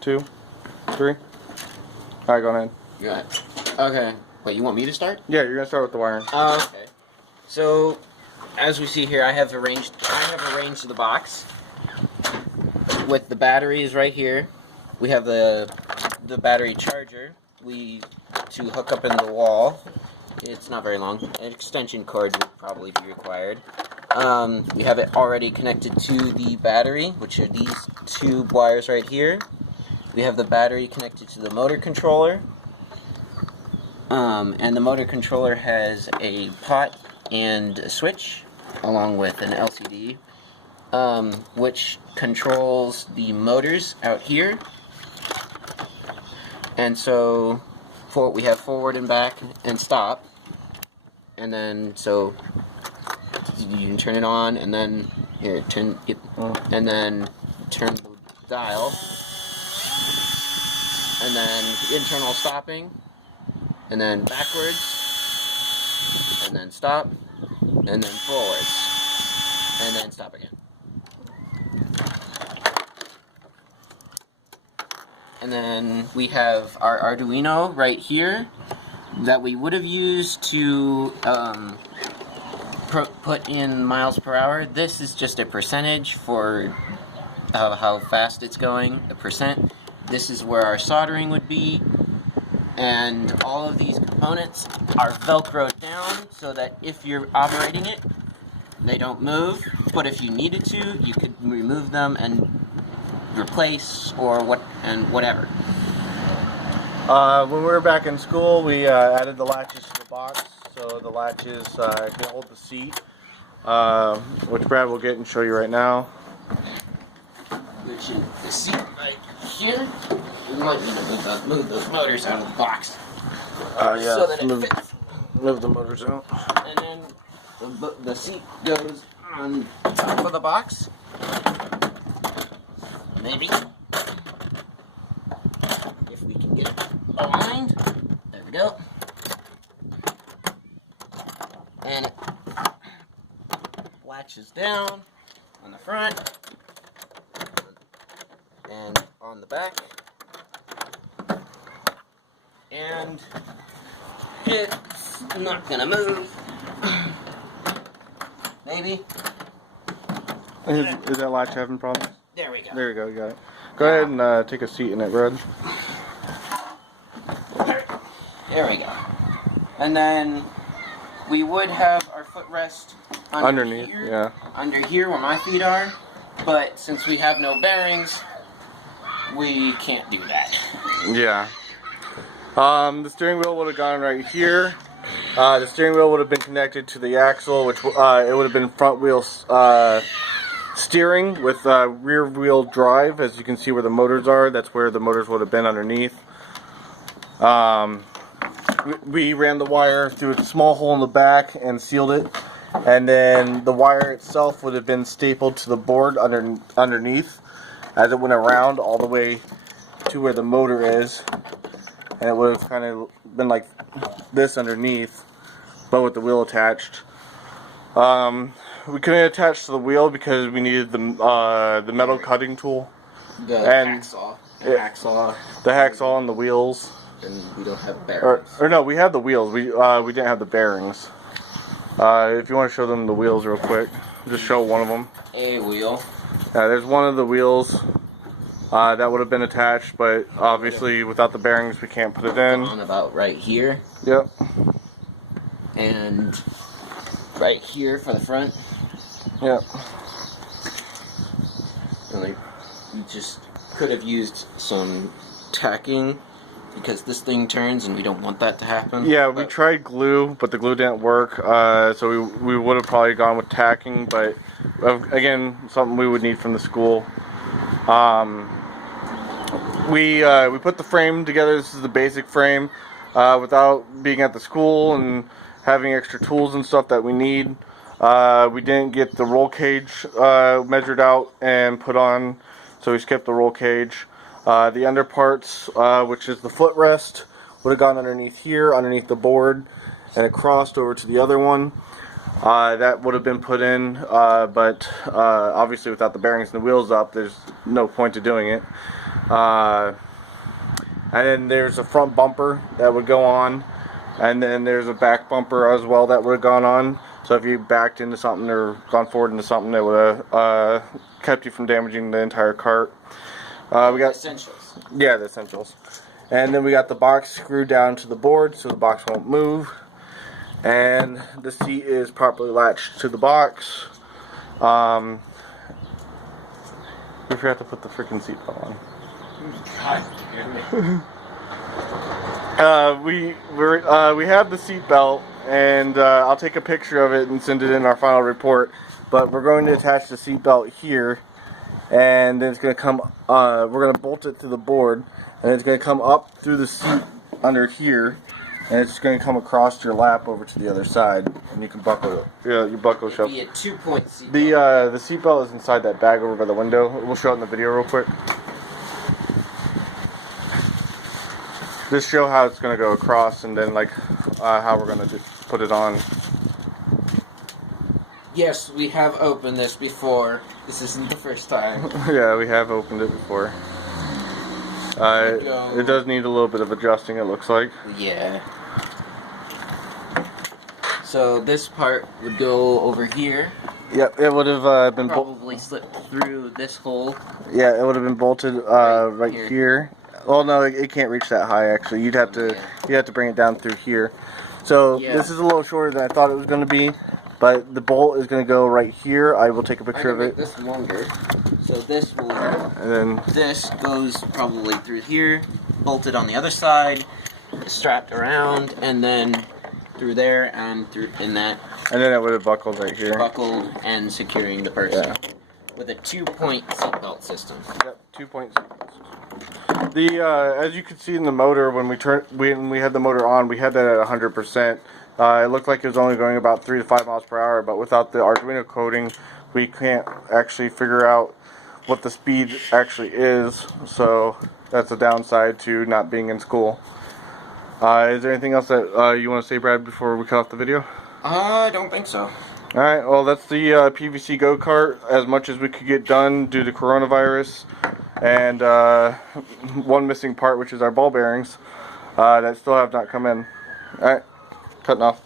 2, 3. Alright, go ahead. Go ahead. Okay. Wait, you want me to start? Yeah, you're gonna start with the wiring. Okay. So, as we see here, I have arranged the box with the batteries right here. We have the battery charger to hook up in the wall. It's not very long. An extension cord would probably be required. We have it already connected to the battery, which are these 2 wires right here. We have the battery connected to the motor controller. And the motor controller has a pot and a switch, along with an LCD, which controls the motors out here. And so, we have forward and back and stop. And then, so you can turn it on, and then here, and then turn the dial, and then internal stopping, and then backwards, and then stop, and then forwards, and then stop again. And then we have our Arduino right here that we would have used to put in miles per hour. This is just a percentage for how fast it's going, a percent. This is where our soldering would be. And all of these components are Velcroed down so that if you're operating it, they don't move. But if you needed to, you could remove them and replace or whatever. When we were back in school, we added the latches to the box, so the latches can hold the seat, which Brad will get and show you right now. Which is the seat right here. We might need to move those motors out of the box. Yeah, so that it fits. Move the motors out. And then the seat goes on top of the box. Maybe. If we can get it aligned. There we go. And it latches down on the front and on the back. And it's not gonna move. Maybe. Is that latch having problems? There we go. There you go, you got it. Go ahead and take a seat in it, Brad. There we go. And then we would have our footrest Underneath, here, yeah. under here where my feet are, but since we have no bearings, we can't do that. Yeah. The steering wheel would have gone right here. The steering wheel would have been connected to the axle, which it would have been front wheel steering with rear wheel drive. As you can see where the motors are, that's where the motors would have been underneath. We ran the wire through a small hole in the back and sealed it, and then the wire itself would have been stapled to the board underneath as it went around all the way to where the motor is, and it would have kind of been like this underneath, but with the wheel attached. We couldn't attach to the wheel because we needed the metal cutting tool, The hacksaw and the wheels. And we don't have bearings. Or no, we had the wheels. We didn't have the bearings. If you want to show them the wheels real quick, just show one of them. A wheel. There's one of the wheels that would have been attached, but obviously without the bearings we can't put it in. On about right here. Yep. And right here for the front. Yep. And we just could have used some tacking, because this thing turns and we don't want that to happen. Yeah, we tried glue, but the glue didn't work, so we would have probably gone with tacking, but again, something we would need from the school. We put the frame together. This is the basic frame, without being at the school and having extra tools and stuff that we need. We didn't get the roll cage measured out and put on, so we skipped the roll cage. The underparts, which is the footrest, would have gone underneath here, underneath the board, and it crossed over to the other one. That would have been put in, but obviously without the bearings and the wheels up, there's no point to doing it. And then there's a front bumper that would go on, and then there's a back bumper as well that would have gone on. So if you backed into something or gone forward into something, that would have kept you from damaging the entire cart. We got essentials. Yeah, the essentials. And then we got the box screwed down to the board so the box won't move. And the seat is properly latched to the box. We forgot to put the freaking seatbelt on. God damn it. We have the seatbelt, and I'll take a picture of it and send it in our final report. But we're going to attach the seatbelt here, and then it's going to come. We're going to bolt it to the board, and it's going to come up through the seat under here, and it's going to come across your lap over to the other side, and you can buckle it. Yeah, you buckle shove. Be a 2-point seatbelt. The seatbelt is inside that bag over by the window. We'll show it in the video real quick. Just show how it's going to go across, and then like how we're going to put it on. Yes, we have opened this before. This isn't the first time. Yeah, we have opened it before. It does need a little bit of adjusting, it looks like. Yeah. So this part would go over here. Yep, it would have been probably slipped through this hole. Yeah, it would have been bolted right here. Well, no, it can't reach that high. Actually, you'd have to bring it down through here. So this is a little shorter than I thought it was going to be, but the bolt is going to go right here. I will take a picture of it. Make this longer. So this will. And then this goes probably through here, bolted on the other side, strapped around, and then through there and through in that. And then it would have buckled right here. Buckled and securing the person with a 2-point seatbelt system. Yep, 2-point seatbelt system. As you can see in the motor, when we had the motor on, we had that at 100%. It looked like it was only going about 3 to 5 miles per hour, but without the Arduino coding, we can't actually figure out what the speed actually is. So that's a downside to not being in school. Is there anything else that you want to say, Brad, before we cut off the video? I don't think so. Alright, well that's the PVC Go Kart, as much as we could get done due to coronavirus, and one missing part, which is our ball bearings, that still have not come in. Alright, cutting off.